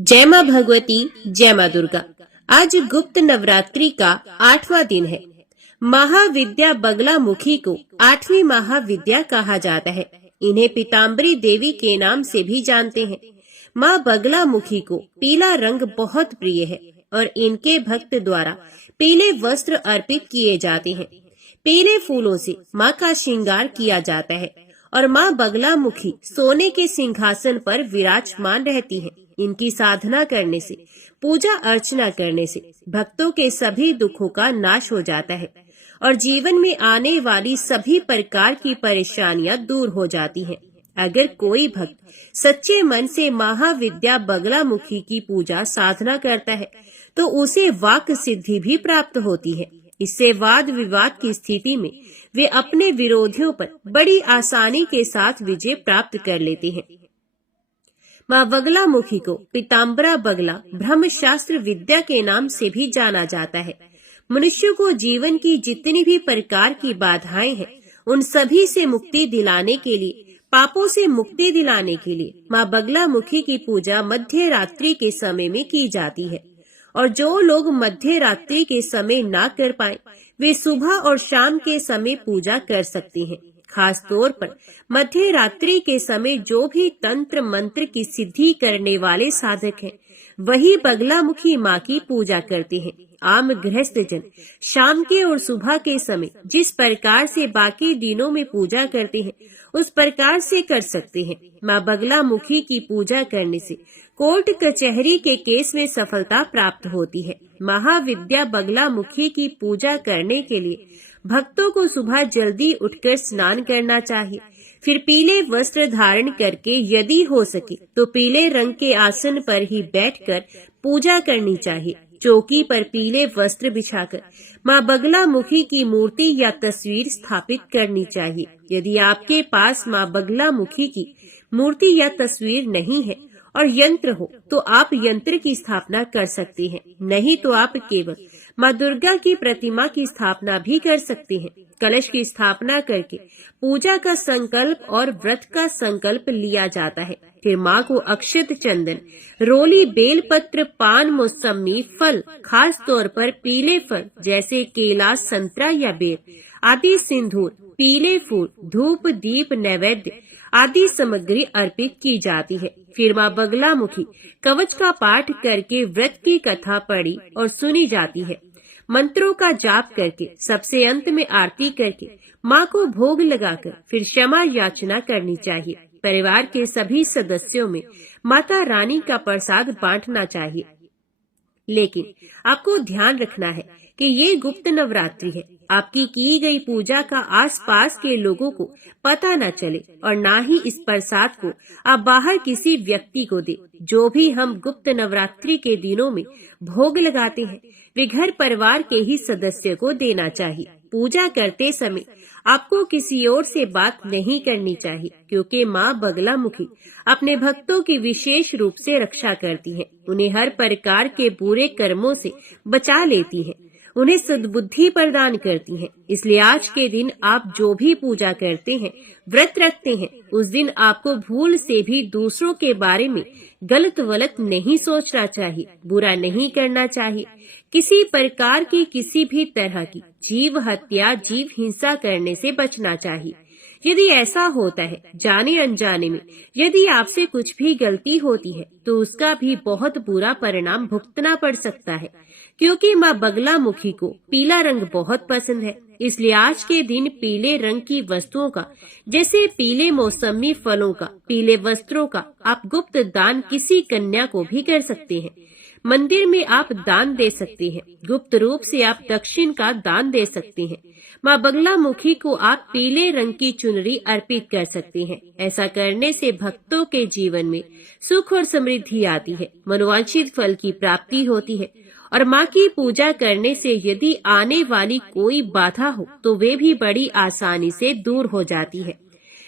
जय मां भगवती, जय मां दुर्गा। आज गुप्त नवरात्रि का 8वां दिन है। महाविद्या बगलामुखी को 8वीं महाविद्या कहा जाता है। इन्हें पीताम्बरी देवी के नाम से भी जानते हैं। मां बगलामुखी को पीला रंग बहुत प्रिय है और इनके भक्त द्वारा पीले वस्त्र अर्पित किए जाते हैं। पीले फूलों से मां का श्रृंगार किया जाता है और मां बगलामुखी सोने के सिंहासन पर विराजमान रहती हैं। इनकी साधना करने से, पूजा अर्चना करने से भक्तों के सभी दुखों का नाश हो जाता है और जीवन में आने वाली सभी प्रकार की परेशानियां दूर हो जाती हैं। अगर कोई भक्त सच्चे मन से महाविद्या बगलामुखी की पूजा साधना करता है तो उसे वाक सिद्धि भी प्राप्त होती है। इससे वाद विवाद की स्थिति में वे अपने विरोधियों पर बड़ी आसानी के साथ विजय प्राप्त कर लेते हैं। मां बगलामुखी को पीताम्बरा बगला ब्रह्म शास्त्र विद्या के नाम से भी जाना जाता है। मनुष्य को जीवन की जितनी भी प्रकार की बाधाएं हैं, उन सभी से मुक्ति दिलाने के लिए, पापों से मुक्ति दिलाने के लिए मां बगलामुखी की पूजा मध्य रात्रि के समय में की जाती है। और जो लोग मध्य रात्रि के समय ना कर पाए, वे सुबह और शाम के समय पूजा कर सकते हैं। खास तौर पर मध्य रात्रि के समय जो भी तंत्र मंत्र की सिद्धि करने वाले साधक हैं, वही बगलामुखी माँ की पूजा करते हैं। आम गृहस्थ जन शाम के और सुबह के समय जिस प्रकार से बाकी दिनों में पूजा करते हैं, उस प्रकार से कर सकते हैं। माँ बगलामुखी की पूजा करने से कोर्ट कचहरी के केस में सफलता प्राप्त होती है। महाविद्या बगलामुखी की पूजा करने के लिए भक्तों को सुबह जल्दी उठकर स्नान करना चाहिए। फिर पीले वस्त्र धारण करके यदि हो सके तो पीले रंग के आसन पर ही बैठकर पूजा करनी चाहिए। चौकी पर पीले वस्त्र बिछाकर मां बगलामुखी की मूर्ति या तस्वीर स्थापित करनी चाहिए। यदि आपके पास मां बगलामुखी की मूर्ति या तस्वीर नहीं है और यंत्र हो तो आप यंत्र की स्थापना कर सकते हैं। नहीं तो आप केवल मां दुर्गा की प्रतिमा की स्थापना भी कर सकते हैं। कलश की स्थापना करके पूजा का संकल्प और व्रत का संकल्प लिया जाता है। फिर मां को अक्षत, चंदन, रोली, बेलपत्र, पान, मौसमी, फल, खास तौर पर पीले फल जैसे केला, संतरा या बेर आदि, सिंदूर, पीले फूल, धूप, दीप, नैवेद्य आदि सामग्री अर्पित की जाती है। फिर मां बगलामुखी कवच का पाठ करके व्रत की कथा पढ़ी और सुनी जाती है। मंत्रों का जाप करके सबसे अंत में आरती करके मां को भोग लगाकर फिर क्षमा याचना करनी चाहिए। परिवार के सभी सदस्यों में माता रानी का प्रसाद बांटना चाहिए। लेकिन आपको ध्यान रखना है कि ये गुप्त नवरात्रि है। आपकी की गई पूजा का आसपास के लोगों को पता न चले और ना ही इस प्रसाद को आप बाहर किसी व्यक्ति को दे। जो भी हम गुप्त नवरात्रि के दिनों में भोग लगाते हैं, वे घर परिवार के ही सदस्य को देना चाहिए। पूजा करते समय आपको किसी और से बात नहीं करनी चाहिए, क्योंकि मां बगलामुखी अपने भक्तों की विशेष रूप से रक्षा करती हैं। उन्हें हर प्रकार के बुरे कर्मों से बचा लेती हैं, उन्हें सद्बुद्धि प्रदान करती हैं। इसलिए आज के दिन आप जो भी पूजा करते हैं, व्रत रखते हैं, उस दिन आपको भूल से भी दूसरों के बारे में गलत वलत नहीं सोचना चाहिए, बुरा नहीं करना चाहिए। किसी प्रकार की किसी भी तरह की जीव हत्या, जीव हिंसा करने से बचना चाहिए। यदि ऐसा होता है, जाने अनजाने में यदि आपसे कुछ भी गलती होती है, तो उसका भी बहुत बुरा परिणाम भुगतना पड़ सकता है, क्योंकि मां बगलामुखी को पीला रंग बहुत पसंद है। इसलिए आज के दिन पीले रंग की वस्तुओं का, जैसे पीले मौसमी फलों का, पीले वस्त्रों का आप गुप्त दान किसी कन्या को भी कर सकते हैं। मंदिर में आप दान दे सकते हैं। गुप्त रूप से आप दक्षिण का दान दे सकते हैं। मां बगलामुखी को आप पीले रंग की चुनरी अर्पित कर सकते हैं। ऐसा करने से भक्तों के जीवन में सुख और समृद्धि आती है, मनोवांछित फल की प्राप्ति होती है और मां की पूजा करने से यदि आने वाली कोई बाधा हो तो वे भी बड़ी आसानी से दूर हो जाती है।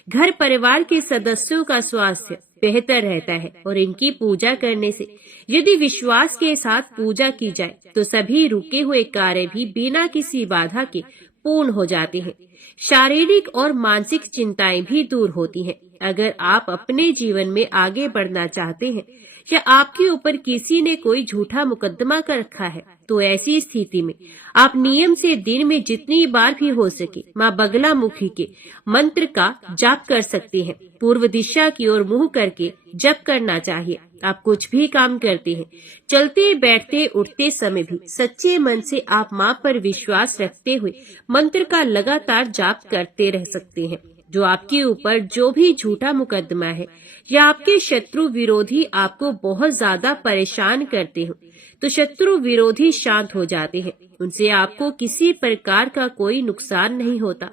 घर परिवार के सदस्यों का स्वास्थ्य बेहतर रहता है और इनकी पूजा करने से यदि विश्वास के साथ पूजा की जाए तो सभी रुके हुए कार्य भी बिना किसी बाधा के पूर्ण हो जाते हैं। शारीरिक और मानसिक चिंताएं भी दूर होती हैं। अगर आप अपने जीवन में आगे बढ़ना चाहते हैं या आपके ऊपर किसी ने कोई झूठा मुकदमा कर रखा है, तो ऐसी स्थिति में आप नियम से दिन में जितनी बार भी हो सके माँ बगलामुखी के मंत्र का जाप कर सकते हैं। पूर्व दिशा की ओर मुंह करके जप करना चाहिए। आप कुछ भी काम करते हैं, चलते बैठते उठते समय भी सच्चे मन से आप माँ पर विश्वास रखते हुए मंत्र का लगातार जाप करते रह सकते हैं। जो आपके ऊपर जो भी झूठा मुकदमा है या आपके शत्रु विरोधी आपको बहुत ज्यादा परेशान करते हो, तो शत्रु विरोधी शांत हो जाते हैं। उनसे आपको किसी प्रकार का कोई नुकसान नहीं होता,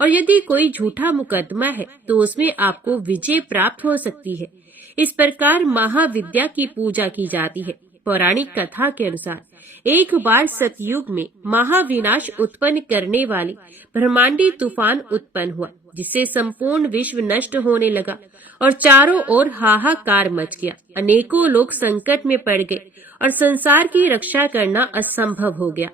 और यदि कोई झूठा मुकदमा है तो उसमें आपको विजय प्राप्त हो सकती है। इस प्रकार महाविद्या की पूजा की जाती है। पौराणिक कथा के अनुसार एक बार सतयुग में महाविनाश उत्पन्न करने वाली ब्रह्मांडी तूफान उत्पन्न हुआ, जिससे संपूर्ण विश्व नष्ट होने लगा और चारों ओर हाहाकार मच गया। अनेकों लोग संकट में पड़ गए और संसार की रक्षा करना असंभव हो गया।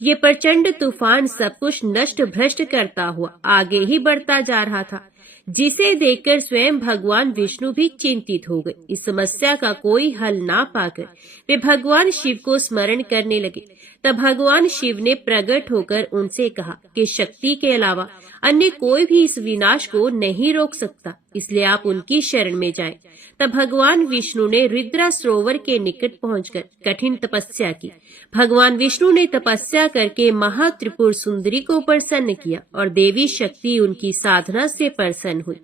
ये प्रचंड तूफान सब कुछ नष्ट भ्रष्ट करता हुआ आगे ही बढ़ता जा रहा था, जिसे देखकर स्वयं भगवान विष्णु भी चिंतित हो गए। इस समस्या का कोई हल ना पाकर वे भगवान शिव को स्मरण करने लगे। तब भगवान शिव ने प्रकट होकर उनसे कहा कि शक्ति के अलावा अन्य कोई भी इस विनाश को नहीं रोक सकता, इसलिए आप उनकी शरण में जाएं। तब भगवान विष्णु ने रुद्र सरोवर के निकट पहुंचकर कठिन तपस्या की। भगवान विष्णु ने तपस्या करके महात्रिपुर सुंदरी को प्रसन्न किया और देवी शक्ति उनकी साधना से प्रसन्न हुई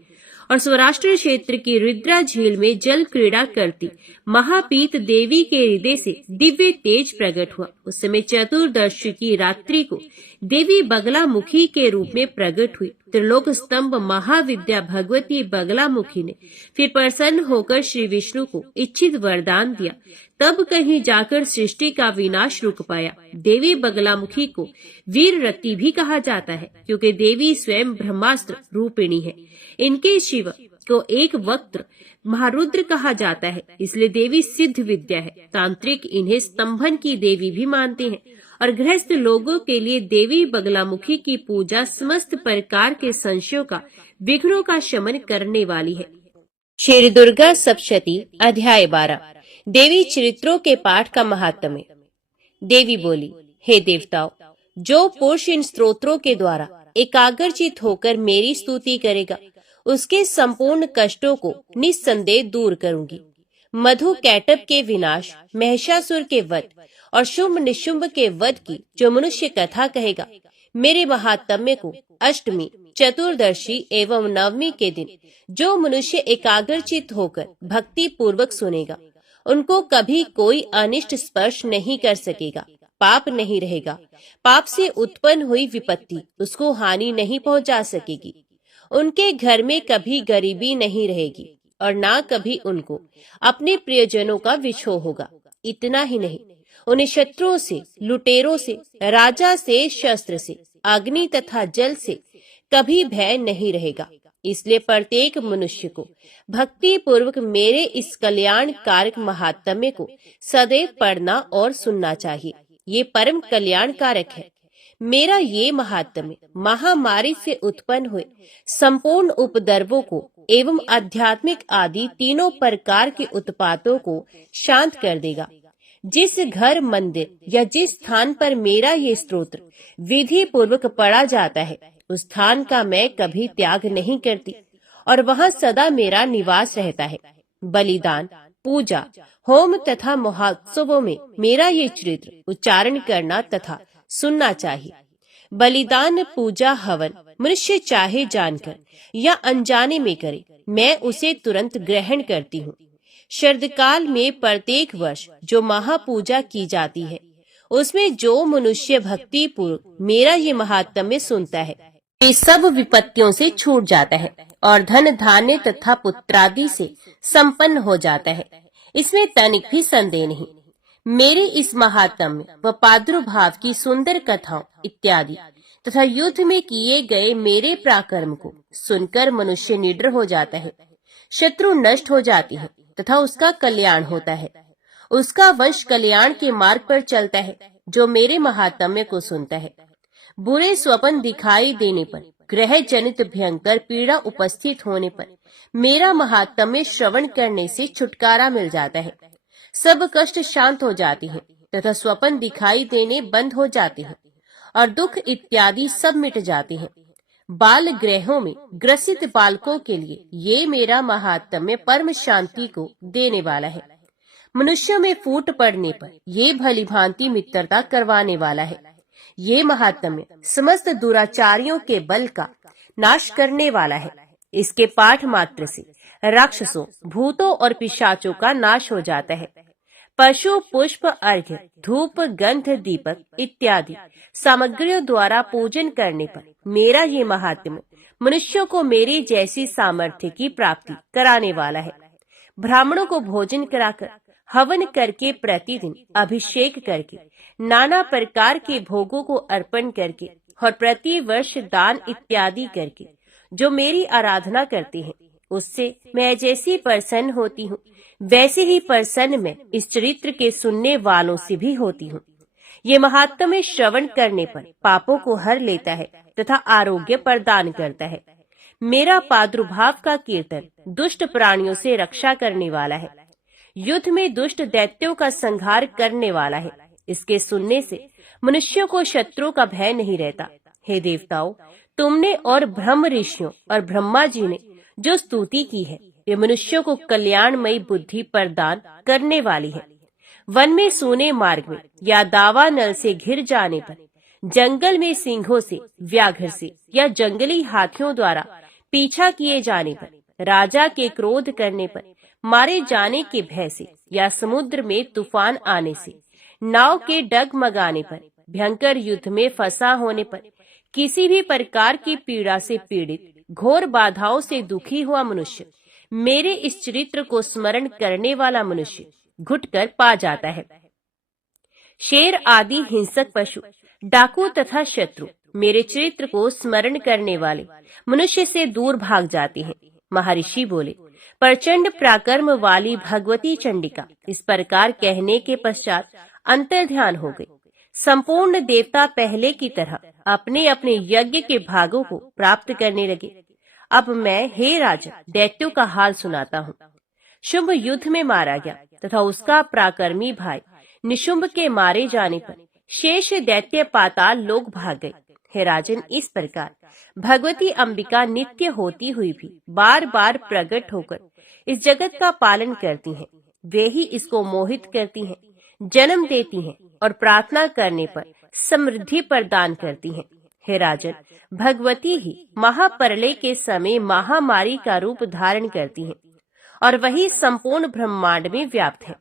और सौराष्ट्र क्षेत्र की रुद्रा झील में जल क्रीड़ा करती महापीत देवी के हृदय से दिव्य तेज प्रकट हुआ। उस समय चतुर्दशी की रात्रि को देवी बगलामुखी के रूप में प्रकट हुई। त्रिलोक स्तंभ महाविद्या भगवती बगलामुखी ने फिर प्रसन्न होकर श्री विष्णु को इच्छित वरदान दिया। तब कहीं जाकर सृष्टि का विनाश रुक पाया। देवी बगलामुखी को वीर रति भी कहा जाता है, क्योंकि देवी स्वयं ब्रह्मास्त्र रूपिणी है। इनके शिव को एक वक्त्र महारुद्र कहा जाता है, इसलिए देवी सिद्ध विद्या है। तांत्रिक इन्हें स्तंभन की देवी भी मानते हैं और गृहस्थ लोगों के लिए देवी बगलामुखी की पूजा समस्त प्रकार के संशयों का, विघ्नों का शमन करने वाली है। श्री दुर्गा सप्तशती अध्याय 12। देवी चरित्रों के पाठ का महात्म्य। देवी बोली, हे देवताओं, जो पुरुष इन स्तोत्रों के द्वारा एकाग्रचित होकर मेरी स्तुति करेगा, उसके संपूर्ण कष्टों को निस्संदेह दूर करूंगी। मधु कैटभ के विनाश, महिषासुर के वध और शुंभ निशुंभ के वध की जो मनुष्य कथा कहेगा, मेरे महात्म्य को अष्टमी, चतुर्दशी एवं नवमी के दिन जो मनुष्य एकाग्रचित होकर भक्ति पूर्वक सुनेगा, उनको कभी कोई अनिष्ट स्पर्श नहीं कर सकेगा, पाप नहीं रहेगा। पाप से उत्पन्न हुई विपत्ति उसको हानि नहीं पहुंचा सकेगी। उनके घर में कभी गरीबी नहीं रहेगी और ना कभी उनको अपने प्रियजनों का विछोह होगा। इतना ही नहीं, उन्हें शत्रुओं से, लुटेरों से, राजा से, शस्त्र से, अग्नि तथा जल से कभी भय नहीं रहेगा। इसलिए प्रत्येक मनुष्य को भक्ति पूर्वक मेरे इस कल्याण कारक महात्म्य को सदैव पढ़ना और सुनना चाहिए। ये परम कल्याण कारक है। मेरा ये महात्म्य महामारी से उत्पन्न हुए संपूर्ण उपद्रवों को एवं आध्यात्मिक आदि तीनों प्रकार के उत्पातों को शांत कर देगा। जिस घर, मंदिर या जिस स्थान पर मेरा ये स्तोत्र विधि पूर्वक पढ़ा जाता है, उस स्थान का मैं कभी त्याग नहीं करती और वहाँ सदा मेरा निवास रहता है। बलिदान, पूजा, होम तथा महोत्सवों में मेरा ये चरित्र उच्चारण करना तथा सुनना चाहिए। बलिदान, पूजा, हवन मनुष्य चाहे जानकर या अनजाने में करे, मैं उसे तुरंत ग्रहण करती हूँ। शरदकाल में प्रत्येक वर्ष जो महापूजा की जाती है, उसमें जो मनुष्य भक्ति पूर्वक मेरा ये महात्म्य सुनता है, वे सब विपत्तियों से छूट जाता है और धन धान्य तथा पुत्रादि से संपन्न हो जाता है। इसमें तनिक भी संदेह नहीं। मेरे इस महात्म्य व प्रादुर्भाव की सुंदर कथाओं इत्यादि तथा युद्ध में किए गए मेरे पराक्रम को सुनकर मनुष्य निडर हो जाता है, शत्रु नष्ट हो जाती है तथा उसका कल्याण होता है। उसका वंश कल्याण के मार्ग पर चलता है जो मेरे महात्म्य को सुनता है। बुरे स्वप्न दिखाई देने पर ग्रह जनित भयंकर पीड़ा उपस्थित होने पर मेरा महात्म्य श्रवण करने से छुटकारा मिल जाता है। सब कष्ट शांत हो जाती हैं तथा स्वप्न दिखाई देने बंद हो जाते हैं और दुख इत्यादि सब मिट जाते हैं। बाल ग्रहों में ग्रसित बालकों के लिए ये मेरा महात्म्य परम शांति को देने वाला है। मनुष्य में फूट पड़ने पर ये भली भांति मित्रता करवाने वाला है। ये महात्म्य समस्त दुराचारियों के बल का नाश करने वाला है। इसके पाठ मात्र से राक्षसों, भूतों और पिशाचों का नाश हो जाता है। पशु, पुष्प, अर्घ्य, धूप, गंध, दीपक इत्यादि सामग्रियों द्वारा पूजन करने पर मेरा ये महात्म्य मनुष्यों को मेरी जैसी सामर्थ्य की प्राप्ति कराने वाला है। ब्राह्मणों को भोजन कराकर, हवन करके, प्रतिदिन अभिषेक करके, नाना प्रकार के भोगों को अर्पण करके और प्रति वर्ष दान इत्यादि करके जो मेरी आराधना करते हैं, उससे मैं जैसी प्रसन्न होती हूँ, वैसे ही प्रसन्न मैं इस चरित्र के सुनने वालों से भी होती हूँ। ये महात्म्य श्रवण करने पर पापों को हर लेता है तथा आरोग्य प्रदान करता है। मेरा प्रादुर्भाव का कीर्तन दुष्ट प्राणियों से रक्षा करने वाला है। युद्ध में दुष्ट दैत्यों का संहार करने वाला है। इसके सुनने से मनुष्यों को शत्रुओं का भय नहीं रहता। हे देवताओं, तुमने और ब्रह्म ऋषियों और ब्रह्मा जी ने जो स्तुति की है, वे मनुष्यों को कल्याणमयी बुद्धि प्रदान करने वाली है। वन में सोने मार्ग में या दावा नल से घिर जाने पर, जंगल में सिंहों से, व्याघ्र से या जंगली हाथियों द्वारा पीछा किए जाने पर, राजा के क्रोध करने पर, मारे जाने के भय से या समुद्र में तूफान आने से, नाव के डगमगाने पर, भयंकर युद्ध में फंसा होने पर, किसी भी प्रकार की पीड़ा से पीड़ित, घोर बाधाओं से दुखी हुआ मनुष्य मेरे इस चरित्र को स्मरण करने वाला मनुष्य घुटकर पा जाता है। शेर आदि हिंसक पशु, डाकू तथा शत्रु मेरे चरित्र को स्मरण करने वाले मनुष्य से दूर भाग जाते हैं। महर्षि बोले, प्रचंड पराक्रम वाली भगवती चंडिका इस प्रकार कहने के पश्चात अंतर्ध्यान हो गई। संपूर्ण देवता पहले की तरह अपने अपने यज्ञ के भागों को प्राप्त करने लगे। अब मैं, हे राजा, दैत्यों का हाल सुनाता हूँ। शुंभ युद्ध में मारा गया तथा उसका पराक्रमी भाई निशुंभ के मारे जाने पर शेष दैत्य पाताल लोक भाग गए। हे राजन, इस प्रकार भगवती अंबिका नित्य होती हुई भी बार बार प्रकट होकर इस जगत का पालन करती हैं। वे ही इसको मोहित करती हैं, जन्म देती हैं और प्रार्थना करने पर समृद्धि प्रदान करती हैं। हे राजन, भगवती ही महाप्रलय के समय महामारी का रूप धारण करती हैं और वही संपूर्ण ब्रह्मांड में व्याप्त है।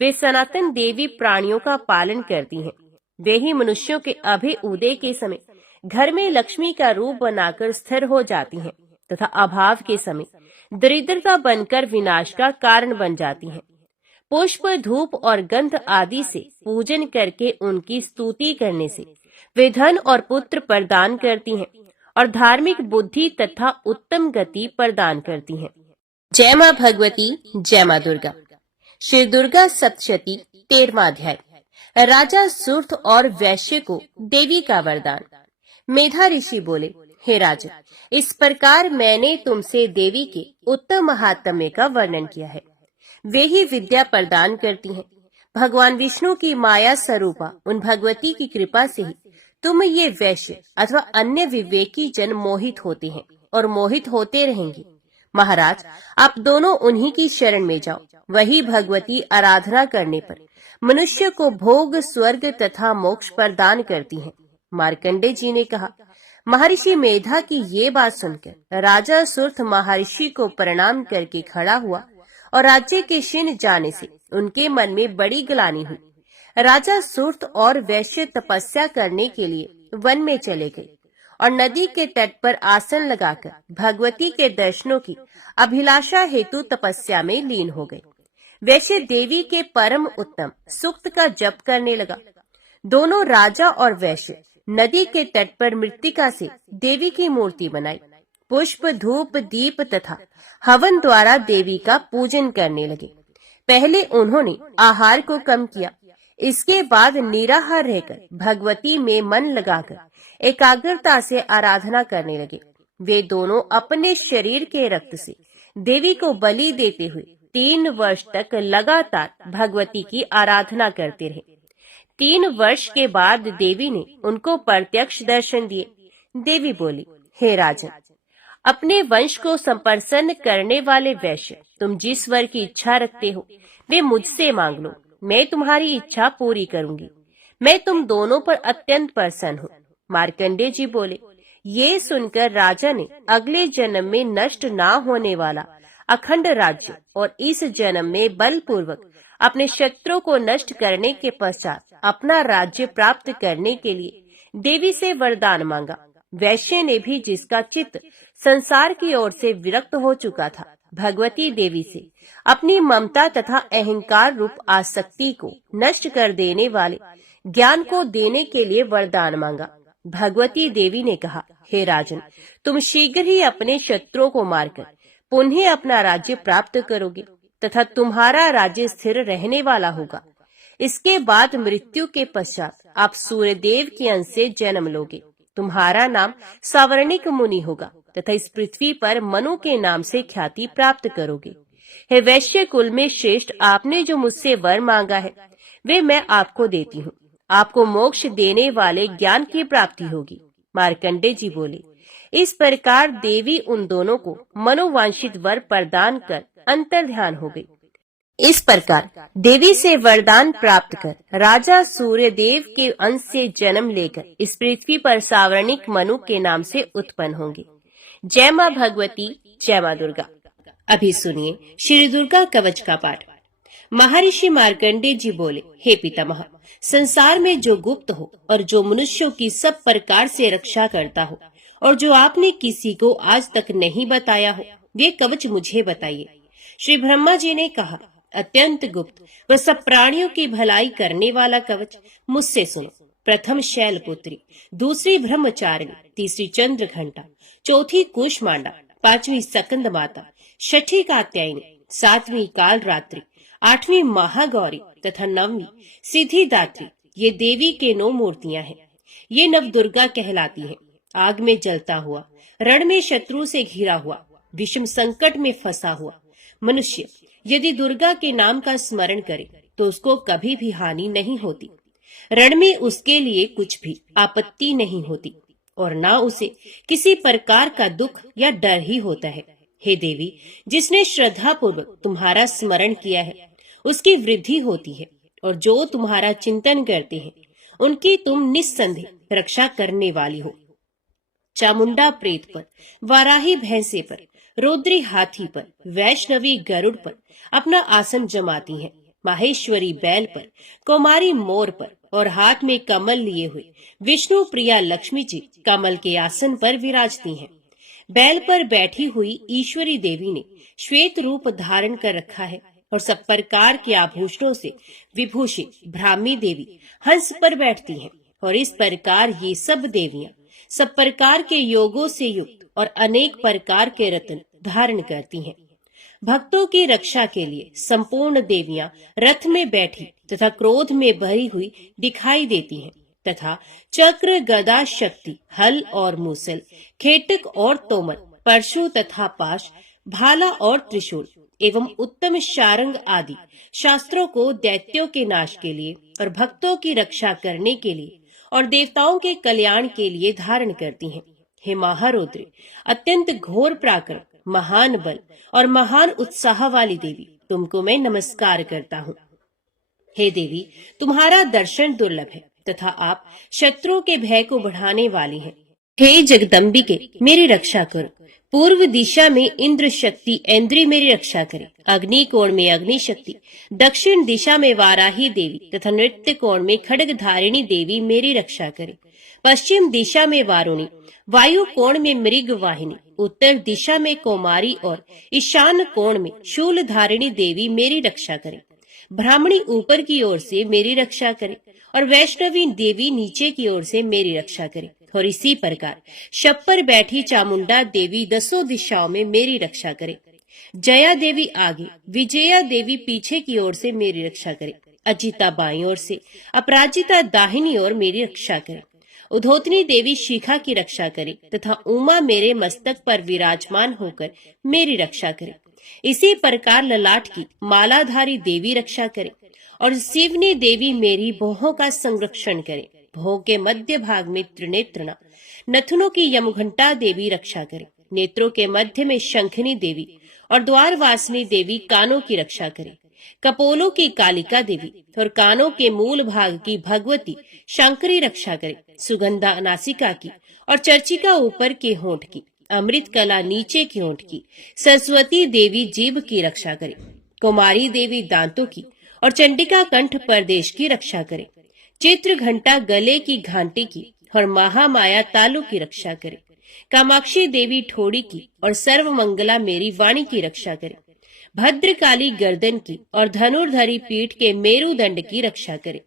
वे सनातन देवी प्राणियों का पालन करती हैं। वे ही मनुष्यों के अभय उदय के समय घर में लक्ष्मी का रूप बनाकर स्थिर हो जाती हैं तथा अभाव के समय दरिद्रता बनकर विनाश का कारण बन जाती हैं। पुष्प, धूप और गंध आदि से पूजन करके उनकी स्तुति करने से वे धन और पुत्र प्रदान करती हैं और धार्मिक बुद्धि तथा उत्तम गति प्रदान करती हैं। जय मां भगवती, जय मां दुर्गा। श्री दुर्गा सप्तशती 13वां अध्याय। राजा सुर्थ और वैश्य को देवी का वरदान। मेधा ऋषि बोले, हे राजा, इस प्रकार मैंने तुमसे देवी के उत्तम महात्म्य का वर्णन किया है। वे ही विद्या प्रदान करती हैं। भगवान विष्णु की माया स्वरूपा उन भगवती की कृपा से ही तुम ये वैश्य अथवा अन्य विवेकी जन मोहित होते हैं और मोहित होते रहेंगे। महाराज, आप दोनों उन्हीं की शरण में जाओ। वही भगवती आराधना करने पर मनुष्य को भोग, स्वर्ग तथा मोक्ष प्रदान करती हैं। मार्कंडे जी ने कहा, महर्षि मेधा की ये बात सुनकर राजा सुर्थ महर्षि को प्रणाम करके खड़ा हुआ और राज्य के क्षीण जाने से उनके मन में बड़ी ग्लानि हुई। राजा सुर्थ और वैश्य तपस्या करने के लिए वन में चले गए और नदी के तट पर आसन लगाकर भगवती के दर्शनों की अभिलाषा हेतु तपस्या में लीन हो गए। वैश्य देवी के परम उत्तम सूक्त का जप करने लगा। दोनों राजा और वैश्य नदी के तट पर मृत्तिका से देवी की मूर्ति बनाई। पुष्प, धूप, दीप तथा हवन द्वारा देवी का पूजन करने लगे। पहले उन्होंने आहार को कम किया। इसके बाद निराहार रहकर भगवती में मन लगाकर एकाग्रता से आराधना करने लगे। वे दोनों अपने शरीर के रक्त से देवी को बलि देते हुए 3 वर्ष तक लगातार भगवती की आराधना करते रहे। 3 वर्ष के बाद देवी ने उनको प्रत्यक्ष दर्शन दिए। देवी बोली, हे राजन, अपने वंश को संप्रसन्न करने वाले वैश्य, तुम जिस वर की इच्छा रखते हो वे मुझसे मांग लो, मैं तुम्हारी इच्छा पूरी करूंगी। मैं तुम दोनों पर अत्यंत प्रसन्न हूँ। मार्कंडेय जी बोले, ये सुनकर राजा ने अगले जन्म में नष्ट ना होने वाला अखंड राज्य और इस जन्म में बलपूर्वक अपने शत्रुओं को नष्ट करने के पश्चात अपना राज्य प्राप्त करने के लिए देवी से वरदान मांगा। वैश्य ने भी, जिसका चित्त संसार की ओर से विरक्त हो चुका था, भगवती देवी से अपनी ममता तथा अहंकार रूप आसक्ति को नष्ट कर देने वाले ज्ञान को देने के लिए वरदान मांगा। भगवती देवी ने कहा, हे राजन, तुम शीघ्र ही अपने शत्रुओं को मारकर पुनः अपना राज्य प्राप्त करोगे तथा तुम्हारा राज्य स्थिर रहने वाला होगा। इसके बाद मृत्यु के पश्चात आप सूर्यदेव के अंश से जन्म लोगे। तुम्हारा नाम सावर्णिक मुनि होगा तथा इस पृथ्वी पर मनु के नाम से ख्याति प्राप्त करोगे। हे वैश्य कुल में श्रेष्ठ, आपने जो मुझसे वर मांगा है वे मैं आपको देती हूँ। आपको मोक्ष देने वाले ज्ञान की प्राप्ति होगी। मार्कंडेय जी बोले, इस प्रकार देवी उन दोनों को मनोवांछित वर प्रदान कर अंतर्ध्यान हो गई। इस प्रकार देवी से वरदान प्राप्त कर राजा सूर्यदेव के अंश से जन्म लेकर इस पृथ्वी पर सावर्णिक मनु के नाम से उत्पन्न होंगे। जय मां भगवती, जय मां दुर्गा। अभी सुनिए श्री दुर्गा कवच का पाठ। महर्षि मार्कंडेय जी बोले, हे पितामह, संसार में जो गुप्त हो और जो मनुष्यों की सब प्रकार से रक्षा करता हो और जो आपने किसी को आज तक नहीं बताया हो, वे कवच मुझे बताइए। श्री ब्रह्मा जी ने कहा, अत्यंत गुप्त व सब प्राणियों की भलाई करने वाला कवच मुझसे सुनो। प्रथम शैलपुत्री, दूसरी ब्रह्मचारिणी, तीसरी चंद्र घंटा, चौथी कुष्मांडा, पांचवी सकंद माता, छठी कात्यायनी, सातवीं काल रात्रि, आठवीं महागौरी तथा नववीं सिद्धिदात्री, ये देवी के 9 मूर्तियां हैं। ये नव दुर्गा कहलाती हैं। आग में जलता हुआ, रण में शत्रु से घिरा हुआ, विषम संकट में फंसा हुआ मनुष्य यदि दुर्गा के नाम का स्मरण करे तो उसको कभी भी हानि नहीं होती। रण में उसके लिए कुछ भी आपत्ति नहीं होती और न उसे किसी प्रकार का दुख या डर ही होता है। हे देवी, जिसने श्रद्धा पूर्वक तुम्हारा स्मरण किया है उसकी वृद्धि होती है और जो तुम्हारा चिंतन करते हैं उनकी तुम निस्संदेह रक्षा करने वाली हो। चामुंडा प्रेत पर, वाराही भैंसे पर, रुद्री हाथी पर, वैष्णवी गरुड़ पर अपना आसन जमाती हैं। माहेश्वरी बैल पर, कौमारी मोर पर और हाथ में कमल लिए हुए विष्णु प्रिया लक्ष्मी जी कमल के आसन पर विराजती हैं। बैल पर बैठी हुई ईश्वरी देवी ने श्वेत रूप धारण कर रखा है और सब प्रकार के आभूषणों से विभूषित ब्राह्मी देवी हंस पर बैठती हैं। और इस प्रकार ये सब देवियां सब प्रकार के योगों से युक्त और अनेक प्रकार के रत्न धारण करती हैं। भक्तों की रक्षा के लिए संपूर्ण देवियां रथ में बैठी तथा क्रोध में भरी हुई दिखाई देती हैं तथा चक्र, गदा, शक्ति, हल और मूसल, खेटक और तोमर, परशु तथा पाश, भाला और त्रिशूल एवं उत्तम शारंग आदि शास्त्रों को दैत्यों के नाश के लिए और भक्तों की रक्षा करने के लिए और देवताओं के कल्याण के लिए धारण करती हैं। हे महारुद्र, अत्यंत घोर पराक्रम, महान बल और महान उत्साह वाली देवी, तुमको मैं नमस्कार करता हूँ। हे देवी, तुम्हारा दर्शन दुर्लभ है तथा आप शत्रुओं के भय को बढ़ाने वाली हैं। हे जगदम्बिके, मेरी रक्षा करो। पूर्व दिशा में इंद्र शक्ति ऐन्द्री मेरी रक्षा करे। अग्नि कोण में अग्नि शक्ति, दक्षिण दिशा में वाराही देवी तथा नृत्य कोण में खड्ग धारिणी देवी मेरी रक्षा करे। पश्चिम दिशा में वारुणी, वायु कोण में मृग वाहिनी, उत्तर दिशा में कौमारी और ईशान कोण में शूल धारिणी देवी मेरी रक्षा करे। ब्राह्मणी ऊपर की ओर से मेरी रक्षा करे और वैष्णवी देवी नीचे की ओर से मेरी रक्षा करे। और इसी प्रकार शव पर बैठी चामुंडा देवी 10 दिशाओं में मेरी रक्षा करे। जया देवी आगे, विजया देवी पीछे की ओर से मेरी रक्षा करे। अजिता बाईं ओर से, अपराजिता दाहिनी ओर मेरी रक्षा करे। उधोतनी देवी शिखा की रक्षा करे तथा उमा मेरे मस्तक पर विराजमान होकर मेरी रक्षा करे। इसी प्रकार ललाट की मालाधारी देवी रक्षा करे और शिवनी देवी मेरी भौहों का संरक्षण करे। भौं के मध्य भाग में त्रिनेत्रणा, नथुनों की यमघंटा देवी रक्षा करे। नेत्रों के मध्य में शंखनी देवी और द्वारवासिनी देवी कानों की रक्षा करे। कपोलों की कालिका देवी और कानों के मूल भाग की भगवती शंकरी रक्षा करे। सुगंधा नासिका की और चर्चिका ऊपर के होंठ की, अमृत कला नीचे के होंठ की, सरस्वती देवी जीभ की रक्षा करे। कुमारी देवी दांतों की और चंडिका कंठ प्रदेश की रक्षा करे। चित्र घंटा गले की घंटी की और महामाया तालु की रक्षा करे। कामाक्षी देवी ठोड़ी की और सर्वमंगला मेरी वाणी की रक्षा करे। भद्रकाली गर्दन की और धनुर्धरी पीठ के मेरुदंड की रक्षा करे।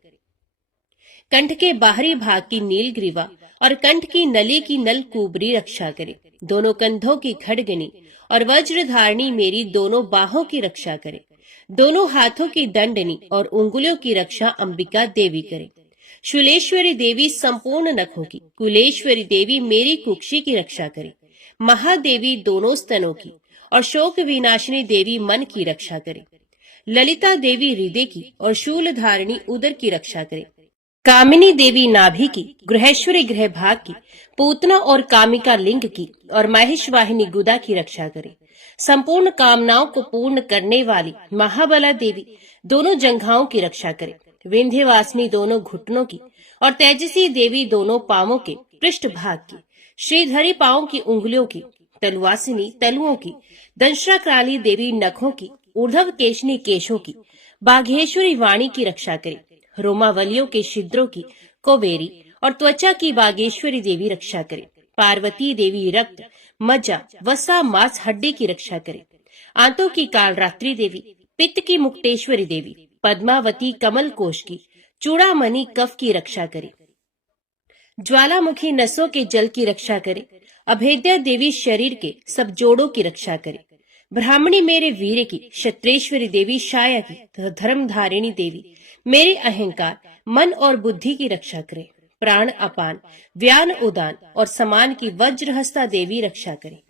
कंठ के बाहरी भाग की नीलग्रीवा और कंठ की नली की नलकूबरी रक्षा करे। दोनों कंधों की खड़गनी और वज्रधारणी मेरी दोनों बाहों की रक्षा करे। दोनों हाथों की दंडनी और उंगलियों की रक्षा अंबिका देवी करे। शूलेश्वरी देवी संपूर्ण नखों की, कुलेश्वरी देवी मेरी कुक्षी की रक्षा करे। महादेवी दोनों स्तनों की और शोक विनाशिनी देवी मन की रक्षा करे। ललिता देवी हृदय की और शूलधारिणी उदर की रक्षा करे। कामिनी देवी नाभि की, गृहेश्वरी गृह भाग की, पूतना और कामिका लिंग की और महेशवाहिनी गुदा की रक्षा करे। संपूर्ण कामनाओं को पूर्ण करने वाली महाबला देवी दोनों जंघाओं की रक्षा करे। विंध्यवासिनी दोनों घुटनों की और तेजसी देवी दोनों पांवों के पृष्ठ भाग की, श्रीधरी पांवों की उंगलियों की, तलवासिनी तलुओं की, दंशाक्राली देवी नखों की, ऊर्ध्व केशनी केशों की, बाघेश्वरी वाणी की रक्षा करे। रोमावलियों के छिद्रों की कोबेरी और त्वचा की बागेश्वरी देवी रक्षा करे। पार्वती देवी रक्त, मज्जा, वसा, मांस, हड्डी की रक्षा करे। आंतों की कालरात्रि देवी, पित्त की मुक्तेश्वरी देवी, पद्मावती कमल कोश की, चूड़ामणि कफ की रक्षा करे। ज्वालामुखी नसों के जल की रक्षा करे। अभेद्या देवी शरीर के सब जोड़ों की रक्षा करे। ब्राह्मणी मेरे वीर की, क्षत्रेश्वरी देवी शाया की तथा धर्मधारिणी देवी मेरे अहंकार, मन और बुद्धि की रक्षा करे। प्राण अपान, व्यान उदान और समान की वज्रहस्ता देवी रक्षा करे।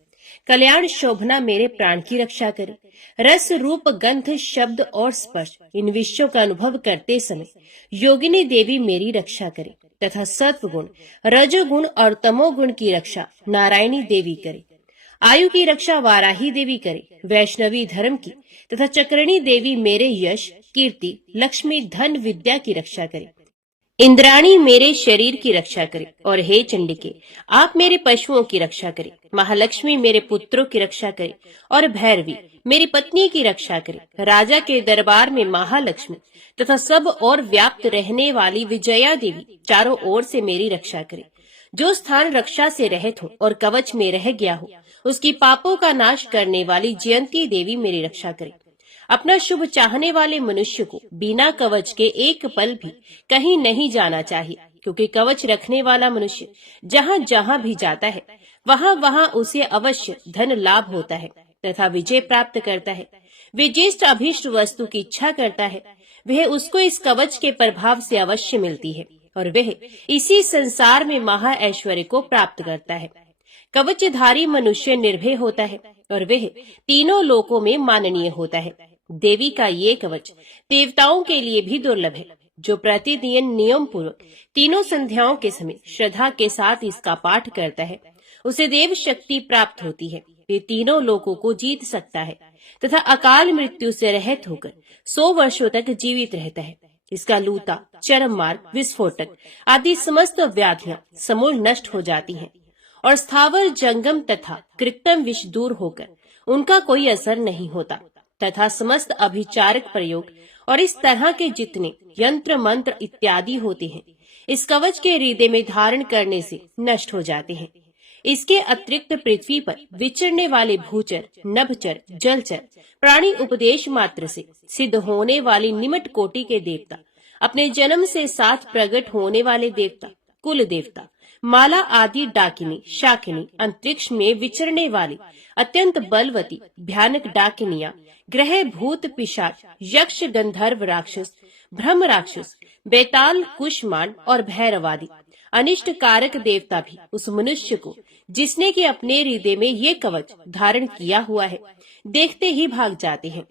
कल्याण शोभना मेरे प्राण की रक्षा करे। रस रूप गंध शब्द और स्पर्श इन विषयों का अनुभव करते समय योगिनी देवी मेरी रक्षा करे तथा सत्वगुण, रजोगुण और तमोगुण की रक्षा नारायणी देवी करे। आयु की रक्षा वाराही देवी करे। वैष्णवी धर्म की तथा चक्रणी देवी मेरे यश, कीर्ति, लक्ष्मी, धन, विद्या की रक्षा करे। इंद्राणी मेरे शरीर की रक्षा करे और हे चंडिके आप मेरे पशुओं की रक्षा करे। महालक्ष्मी मेरे पुत्रों की रक्षा करे और भैरवी मेरी पत्नी की रक्षा करे। राजा के दरबार में महालक्ष्मी तथा सब और व्याप्त रहने वाली विजया देवी चारों ओर से मेरी रक्षा करे। जो स्थान रक्षा से रहित हो और कवच में रह गया हो उसकी पापों का नाश करने वाली जयंती देवी मेरी रक्षा करे। अपना शुभ चाहने वाले मनुष्य को बिना कवच के एक पल भी कहीं नहीं जाना चाहिए, क्योंकि कवच रखने वाला मनुष्य जहाँ जहाँ भी जाता है वहाँ वहाँ उसे अवश्य धन लाभ होता है तथा विजय प्राप्त करता है। वे जिस अभीष्ट वस्तु की इच्छा करता है वह उसको इस कवच के प्रभाव से अवश्य मिलती है और वह इसी संसार में महा ऐश्वर्य को प्राप्त करता है। कवचधारी मनुष्य निर्भय होता है और वह तीनों लोकों में माननीय होता है। देवी का ये कवच देवताओं के लिए भी दुर्लभ है। जो प्रतिदिन नियम पूर्वक तीनों संध्याओं के समय श्रद्धा के साथ इसका पाठ करता है उसे देव शक्ति प्राप्त होती है। वे तीनों लोकों को जीत सकता है तथा अकाल मृत्यु से रहित होकर 100 वर्षों तक जीवित रहता है। इसका लूता, चरम मार्ग, विस्फोटक आदि समस्त व्याधियां समूल नष्ट हो जाती हैं और स्थावर जंगम तथा कृत्रिम विष दूर होकर उनका कोई असर नहीं होता तथा समस्त अभिचारक प्रयोग और इस तरह के जितने यंत्र मंत्र इत्यादि होते हैं इस कवच के हृदय में धारण करने से नष्ट हो जाते हैं। इसके अतिरिक्त पृथ्वी पर विचरने वाले भूचर, नभचर, जलचर प्राणी उपदेश मात्र से सिद्ध होने वाली निमट कोटि के देवता, अपने जन्म से साथ प्रकट होने वाले देवता, कुल देवता, माला आदि डाकिनी, शाकिनी, अंतरिक्ष में विचरने वाली अत्यंत बलवती भयानक डाकिनियां, ग्रह भूत पिशाच यक्ष गंधर्व राक्षस ब्रह्म राक्षस बेताल कुष्मांड और भैरव आदि अनिष्ट कारक देवता भी उस मनुष्य को जिसने कि अपने हृदय में ये कवच धारण किया हुआ है देखते ही भाग जाते हैं।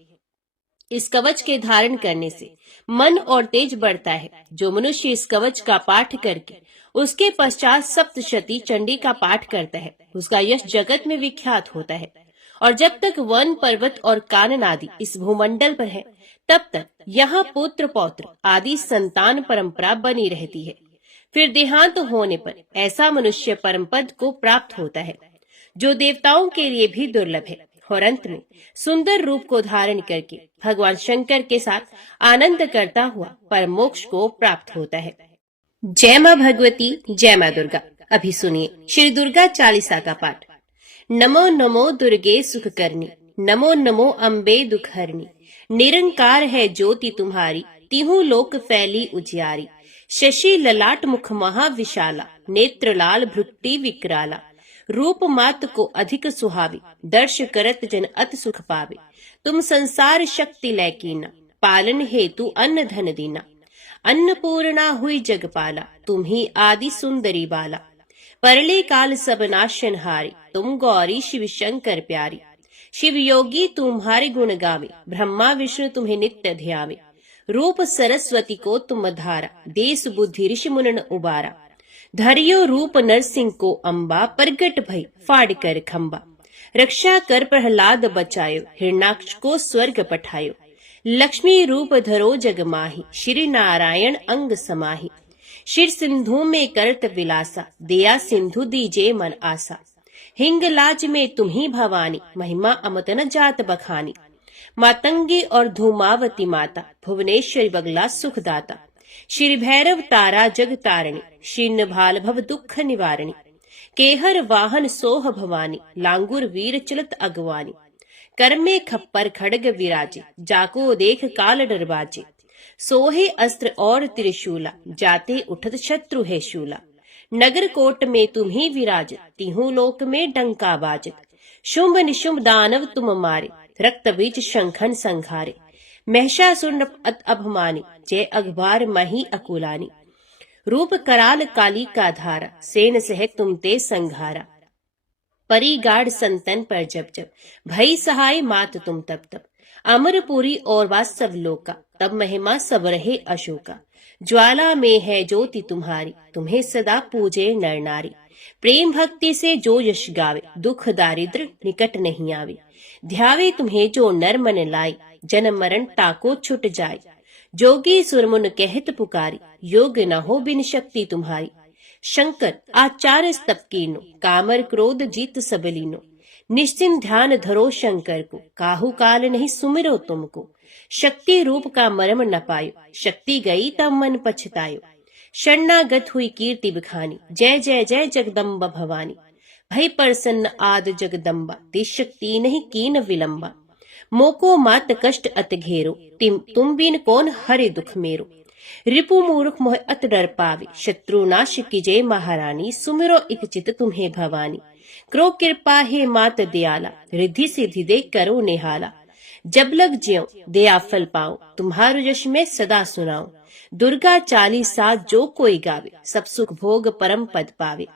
इस कवच के धारण करने से मन और तेज बढ़ता है। जो मनुष्य इस कवच का पाठ करके उसके पश्चात सप्तशती चंडी का पाठ करता है उसका यश जगत में विख्यात होता है। और जब तक वन पर्वत और कानन आदि इस भूमंडल पर है तब तक यहाँ पुत्र पौत्र आदि संतान परंपरा बनी रहती है। फिर देहांत होने पर ऐसा मनुष्य परम पद को प्राप्त होता है जो देवताओं के लिए भी दुर्लभ है और अंत में सुंदर रूप को धारण करके भगवान शंकर के साथ आनंद करता हुआ परम मोक्ष को प्राप्त होता है। जय मां भगवती, जय मां दुर्गा। अभी सुनिए श्री दुर्गा चालीसा का पाठ। नमो नमो दुर्गे सुख करनी, नमो नमो अम्बे दुख हरनी। निरंकार है ज्योति तुम्हारी, तिहु लोक फैली उजियारी। शशि ललाट मुख महाविशाला, नेत्र लाल भ्रुकुटी विकराला। रूप मात को अधिक सुहावी, दर्श करत जन अति सुख पावे। तुम संसार शक्ति लैकीना, पालन हेतु अन्न धन दीना। अन्नपूर्णा हुई जगपाला, तुम ही आदि सुंदरी बाला। परले काल सब नाशनहारी, तुम गौरी शिव शंकर प्यारी। शिव योगी तुम्हारे गुण गावे, ब्रह्मा विष्णु तुम्हें नित्य ध्यावे। रूप सरस्वती को तुम धारा, देश बुद्धि ऋषि मुनन उबारा। धरियो रूप नरसिंह को अम्बा, प्रगट भई फाड़ कर खम्बा। रक्षा कर प्रहलाद बचायो, हिरणाक्ष को स्वर्ग पठायो। लक्ष्मी रूप धरो जग माही, श्री नारायण अंग समाही। शिर सिंधु में करत विलासा, दया सिंधु दीजे मन आसा। हिंगलाज में तुम्ही भवानी, महिमा अमत न जात बखानी। मातंगी और धूमावती माता, भुवनेश्वरी बगला सुखदाता। श्री भैरव तारा जग तारणी, शीर्ण भाल भव दुख निवारणी। केहर वाहन सोह भवानी, लांगुर वीर चलत अगवानी। कर में खप्पर खड़ग विराजे, जाको देख काल डरबाजे। सोहे अस्त्र और त्रिशूला, जाते उठत शत्रु है शूला। नगर कोट में तुम्ही विराजत, तिहु लोक में डंका बाजत। शुंभ निशुंभ दानव तुम मारे, रक्त बीज शंखन संघारे। महिषासुर अभमानी, जय अखबार मही अकुलानी। रूप कराल काली का धारा, सेन सह तुम ते संघारा। परी गाढ़ संतन पर जब जब, भई सहाय मात तुम तब तब। अमरपुरी और वास्तव लोका, तब महिमा सब रहे अशोका। ज्वाला में है ज्योति तुम्हारी, तुम्हें सदा पूजे नर नारी। प्रेम भक्ति से जो यश गावे, दुख दारिद्र निकट नहीं आवे। ध्यावे तुम्हें जो नर मन लाई, जन्म मरण ताको छुट जाए। जोगी सुरमुन कहत पुकारी, योग न हो बिन शक्ति तुम्हारी। शंकर आचार स्तप कीनो, कामर क्रोध जीत सब लीनो। निश्चिंत ध्यान धरो शंकर को, काहू काल नहीं सुमिरो तुमको। शक्ति रूप का मर्म न पायो, शक्ति गई तब मन पछतायो। शरणागत हुई कीर्ति बखानी, जय जय जय जगदम्बा भवानी। भई प्रसन्न आद जगदम्बा, तिस शक्ति नहीं कीन विलंबा। मोको मात कष्ट अत घेरो, तुम बिन कौन हरे दुख मेरो। रिपु मूर्ख मोह अत डर पावे, शत्रु नाश कीजे महारानी। सुमिरो इक चित तुम्हें भवानी, करो कृपा हे मात दयाला। रिद्धि सिद्धि दे करो निहाला, जब लग ज्यों दया फल पाओ। तुम्हारो यश में सदा सुनाओ। दुर्गा चालीसा जो कोई गावे, सब सुख भोग परम पद पावे।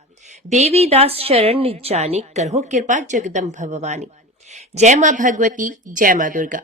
देवी दास शरण निज जानी, करहो कृपा जगदम्ब भवानी। जय मां भगवती, जय मां दुर्गा।